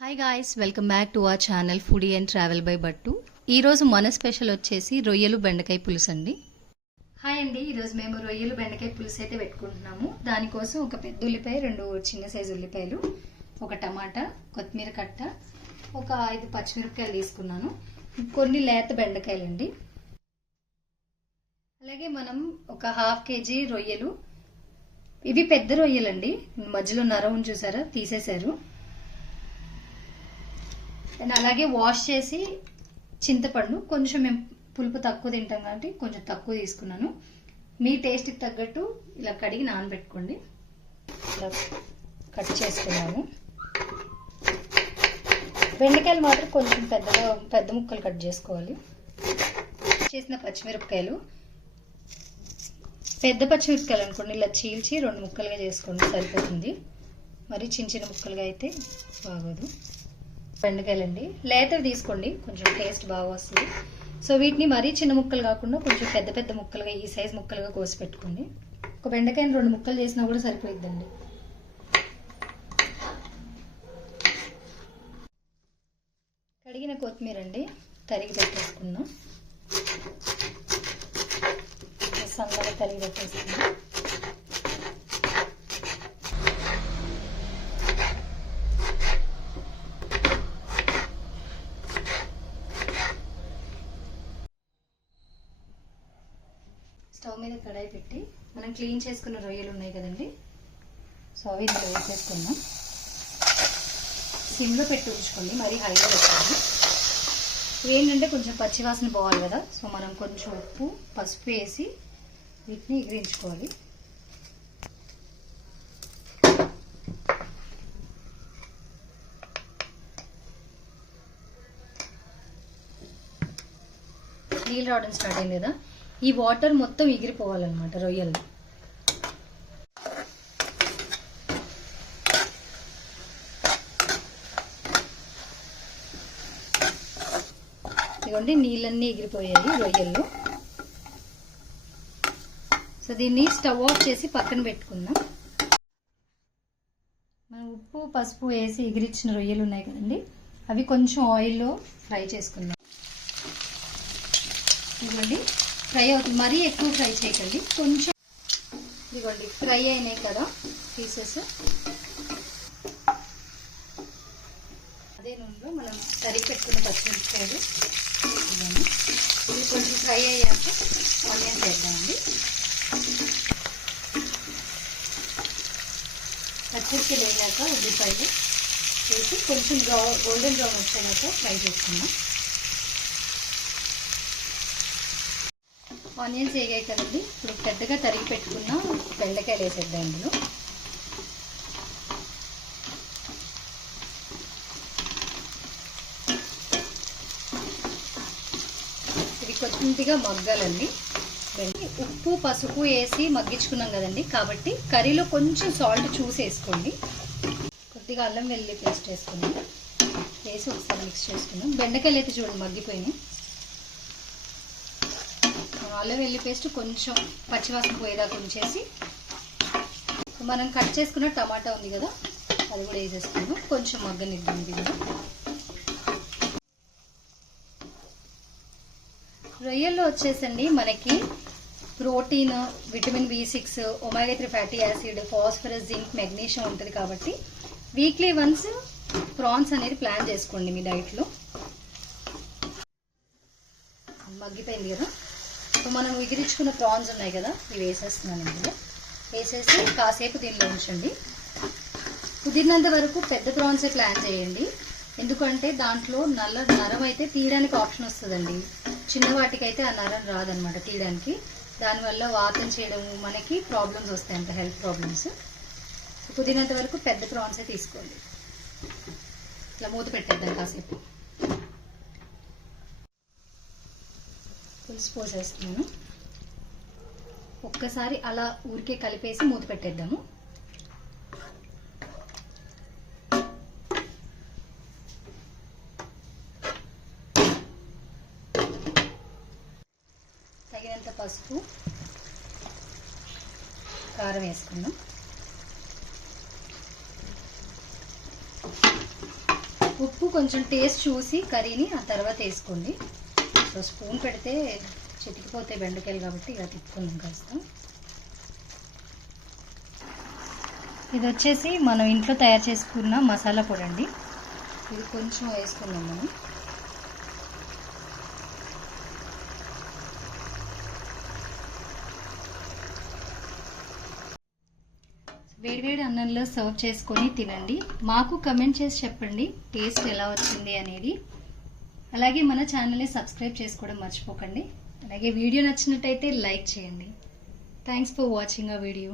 Hi guys, welcome back to our channel foodie and travel by Battu. ఈరోజు మన special వచ్చేసి రొయ్యలు బెండకాయ పులుసు అండి. హాయ్ అండి, ఈరోజు మేము రొయ్యలు బెండకాయ పులుసు అయితే పెట్టుకుంటున్నాము. దానికోసం ఒక పెద్ద ఉల్లిపాయ, 2 చిన్న సైజు ఉల్లిపాయలు, ఒక టమాటా, కొత్తిమీర కట్ట, ఒక 5 పచ్చిమిరపకాయలు తీసుకున్నాను, కొన్ని లేత బెండకాయలు అండి. అలాగే మనం ఒక 1/2 kg రొయ్యలు, ఇవి పెద్ద రొయ్యలు అండి, మధ్యలో నరం చూసారా తీసేశారు. అండ్ అలాగే వాష్ చేసి చింతపండు, కొంచెం మేము పులుపు తక్కువ తింటాం కాబట్టి కొంచెం తక్కువ తీసుకున్నాను. మీ టేస్ట్కి తగ్గట్టు ఇలా కడిగి నానబెట్టుకోండి. ఇలా కట్ చేసుకున్నాము. బెండకాయలు మాత్రం కొంచెం పెద్ద ముక్కలు కట్ చేసుకోవాలి. చేసిన పచ్చిమిరపకాయలు, పెద్ద పచ్చిమిరపకాయలు అనుకోండి, ఇలా చీల్చి 2 ముక్కలుగా చేసుకోండి, సరిపోతుంది. మరి చిన్న చిన్న ముక్కలుగా అయితే బాగోదు. బెండకాయలండి లేతవి తీసుకోండి, కొంచెం టేస్ట్ బాగా వస్తుంది. సో వీటిని మరీ చిన్న ముక్కలు కాకుండా కొంచెం పెద్ద ముక్కలుగా, ఈ సైజ్ ముక్కలుగా కోసి పెట్టుకోండి. ఒక బెండకాయని 2 ముక్కలు చేసినా కూడా సరిపోయిద్దండి. కడిగిన కొత్తిమీర అండి, తరిగి పెట్టేసుకున్నాం, సన్నగా తరిగి పెట్టేసుకున్నాం. స్టవ్ మీద కడాయి పెట్టి మనం క్లీన్ చేసుకున్న రొయ్యలు ఉన్నాయి కదండి, సో అవి ఇందులో వేసేసుకుందాం. సిమ్లో పెట్టి ఉంచుకోండి, మరీ హైలో పెట్టండి. ఏంటంటే కొంచెం పచ్చివాసన పోవాలి కదా, సో మనం కొంచెం ఉప్పు, పసుపు వేసి వీటిని ఎగిరించుకోవాలి. నీళ్ళు రావడం స్టార్ట్ అయింది కదా, ఈ వాటర్ మొత్తం ఎగిరిపోవాలన్నమాట రొయ్యలు. ఇదిగోండి, నీళ్ళన్నీ ఎగిరిపోయాయి రొయ్యలు. సో దీన్ని స్టవ్ ఆఫ్ చేసి పక్కన పెట్టుకుందాం. మనం ఉప్పు, పసుపు వేసి ఎగిరిచ్చిన రొయ్యలు ఉన్నాయి కదండి, అవి కొంచెం ఆయిల్లో ఫ్రై చేసుకుందాం. ఇదిగోండి, ఫ్రై అవుతుంది, మరీ ఎక్కువ ఫ్రై చేయకండి, కొంచెం. ఇదిగోండి, ఫ్రై అయినాయి కదా పీసెస్. అదే నూనెలో మనం తరిగి పెట్టుకున్న పచ్చిమిరపకాయలు, ఇది కొంచెం ఫ్రై అయ్యాక ఆనియన్స్ వేద్దామండి. పచ్చిమిరపకాయలు వేయాక ఉల్లిపాయలు వేసి కొంచెం గోల్డెన్ బ్రౌన్ వచ్చేదాకా ఫ్రై చేసుకుందాం. ఆనియన్స్ వేగాయి కదండి, ఇప్పుడు పెద్దగా తరిగి పెట్టుకున్న బెండకాయలు వేసేద్దాం ఇందులో. ఇది కొద్దిగా మగ్గాలండి. ఉప్పు, పసుపు వేసి మగ్గించుకున్నాం కదండి, కాబట్టి కర్రీలో కొంచెం సాల్ట్ చూసి వేసుకోండి. కొద్దిగా అల్లం వెల్లుల్లి పేస్ట్ వేసుకున్నాం, వేసి ఒకసారి మిక్స్ చేసుకున్నాం. బెండకాయలు అయితే చూడండి మగ్గిపోయినాయి. అల్లం వెల్లుల్లి పేస్ట్ కొంచెం పచ్చివాసన పోయేదాకా ఉంచేసి, మనం కట్ చేసుకున్న టమాటా ఉంది కదా, అది కూడా వేసేసుకున్నాం, కొంచెం మగ్గనిద్దాం. ఇది కూడా రొయ్యల్లో వచ్చేసండి మనకి protein, vitamin B6, omega 3 fatty acid, phosphorus, zinc, magnesium ఉంటుంది. కాబట్టి వీక్లీ వన్స్ ప్రాన్స్ అనేది ప్లాన్ చేసుకోండి మీ డైట్లో. మగ్గిపోయింది కదా, సో మనం ఎగిరించుకున్న ప్రాన్స్ ఉన్నాయి కదా, ఇవి వేసేస్తున్నాను. ఇందులో వేసేసి కాసేపు దీనిలో ఉంచండి. కుదిరినంత వరకు పెద్ద ప్రాన్సే ప్లాన్ చేయండి, ఎందుకంటే దాంట్లో నరం అయితే తీయడానికి ఆప్షన్ వస్తుందండి. చిన్న వాటికైతే ఆ నరం రాదనమాట తీయడానికి. దానివల్ల వాతం చేయడం మనకి ప్రాబ్లమ్స్ వస్తాయంట, హెల్త్ ప్రాబ్లమ్స్. కుదిరినంత వరకు పెద్ద ప్రాన్సే తీసుకోండి. ఇట్లా మూత పెట్టేద్దాం కాసేపు. పులుసు పోసేస్తున్నాను, ఒక్కసారి అలా ఊరికే కలిపేసి మూత పెట్టేద్దాము. తగినంత పసుపు, కారం వేసుకుందాం. ఉప్పు కొంచెం టేస్ట్ చూసి కర్రీని ఆ తర్వాత వేసుకోండి. సో స్పూన్ పెడితే చితికిపోతే బెండకాయలు కాబట్టి ఇలా తిప్పుకుందాం కాస్త. ఇది వచ్చేసి మనం ఇంట్లో తయారు చేసుకున్న మసాలా పొడి అండి. ఇది కొంచెం వేసుకుందాం మనం. వేడివేడి అన్నంలో సర్వ్ చేసుకొని తినండి. మాకు కమెంట్ చేసి చెప్పండి టేస్ట్ ఎలా వచ్చింది అనేది. అలాగే మన ఛానల్ని సబ్స్క్రైబ్ చేసుకోవడం మర్చిపోకండి. అలాగే వీడియో నచ్చినట్టయితే లైక్ చేయండి. థ్యాంక్స్ ఫర్ వాచింగ్ ఆ వీడియో.